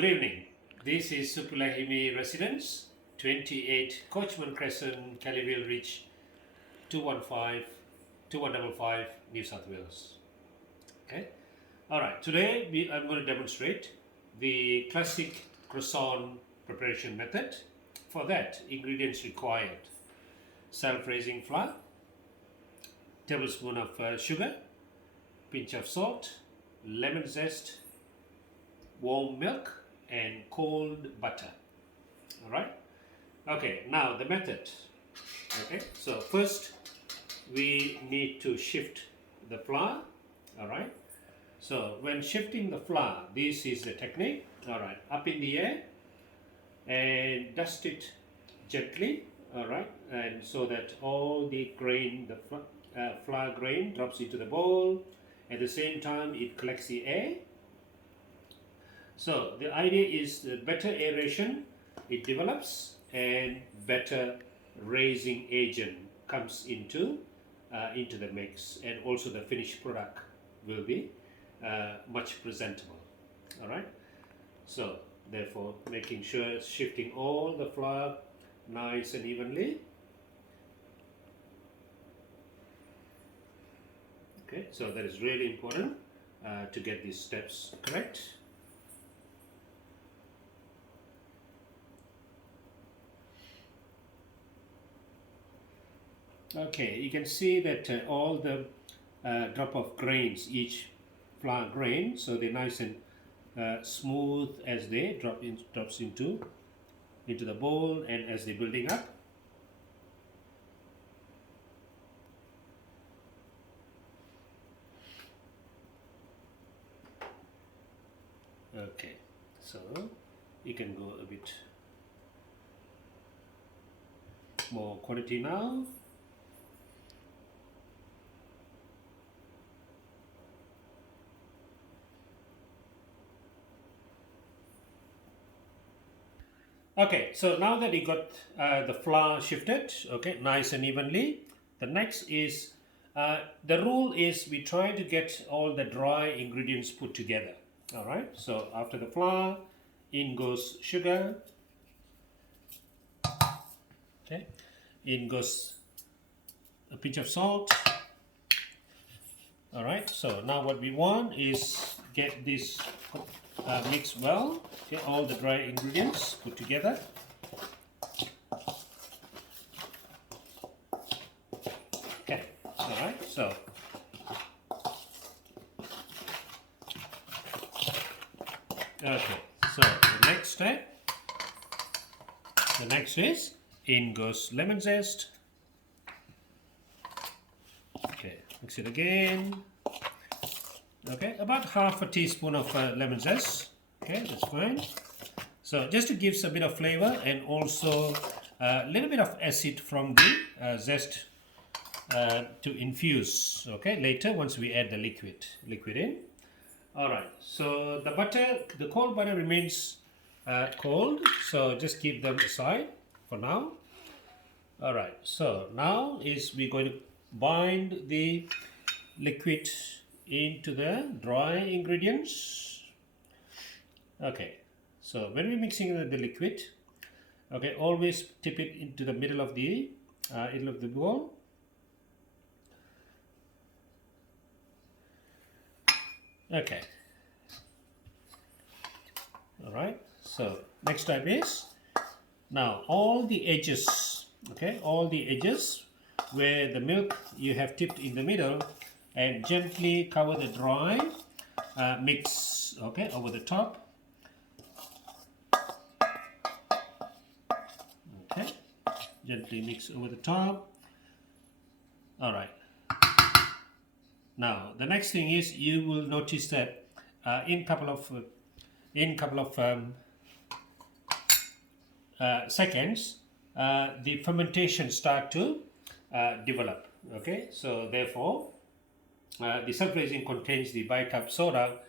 Good evening. This is Supulahimi Residence, 28 Coachman Crescent, Caliville Ridge, 2155, New South Wales. Okay. All right. Today I'm going to demonstrate the classic croissant preparation method. For that, ingredients required: self-raising flour, tablespoon of sugar, pinch of salt, lemon zest, warm milk, and cold butter. All right. Okay. Now the method. Okay. So first we need to shift the flour. All right. So when shifting the flour, this is the technique. All right. Up in the air and dust it gently. All right. And so that all the grain, the flour grain, drops into the bowl. At the same time, it collects the air. So the idea is the better aeration it develops and better raising agent comes into the mix, and also the finished product will be much presentable. All right. So therefore, making sure shifting all the flour nice and evenly. Okay. So that is really important to get these steps correct. Okay, you can see that all the drop of grains, each flour grain, so they're nice and smooth as they drops into the bowl, and as they're building up. Okay, so you can go a bit more quantity now. Okay, so now that you got the flour shifted, okay, nice and evenly, the next is, the rule is we try to get all the dry ingredients put together. All right, so after the flour, in goes sugar, okay, in goes a pinch of salt. All right, so now what we want is get this mix well. Okay, all the dry ingredients put together. Okay, all right, so okay, so the next is in goes lemon zest. Okay, mix it again. Okay, about half a teaspoon of lemon zest. Okay, that's fine. So just to give a bit of flavor, and also a little bit of acid from the zest to infuse. Okay, later once we add the liquid in. All right. So the butter, the cold butter remains cold. So just keep them aside for now. All right. So now is we're going to bind the liquid into the dry ingredients. Okay, so when we're mixing the liquid, okay, always tip it into the middle of the bowl. Okay, all right, so next step is now all the edges, okay, all the edges where the milk you have tipped in the middle, and gently cover the dry mix, okay, over the top. Okay, gently mix over the top. All right. Now the next thing is, you will notice that in couple of seconds, the fermentation start to develop. Okay, so therefore, the self-raising contains the bicarb soda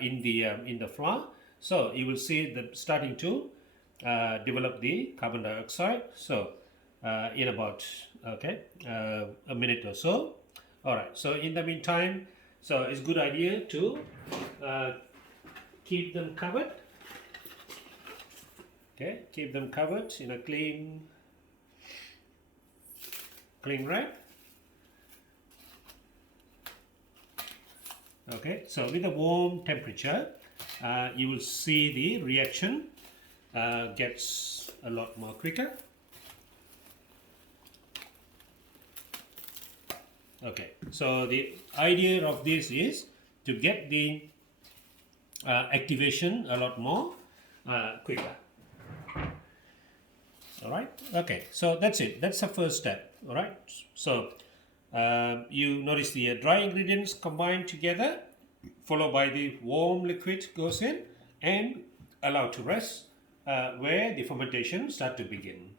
in the flour, so you will see that starting to develop the carbon dioxide. So in about a minute or so. All right. So in the meantime, so it's a good idea to keep them covered Okay, keep them covered in a clean wrap. Okay, so with a warm temperature, you will see the reaction gets a lot more quicker. Okay, so the idea of this is to get the activation a lot more quicker. All right, okay, so that's it. That's the first step. All right, so you notice the dry ingredients combined together, followed by the warm liquid goes in and allowed to rest, where the fermentation start to begin.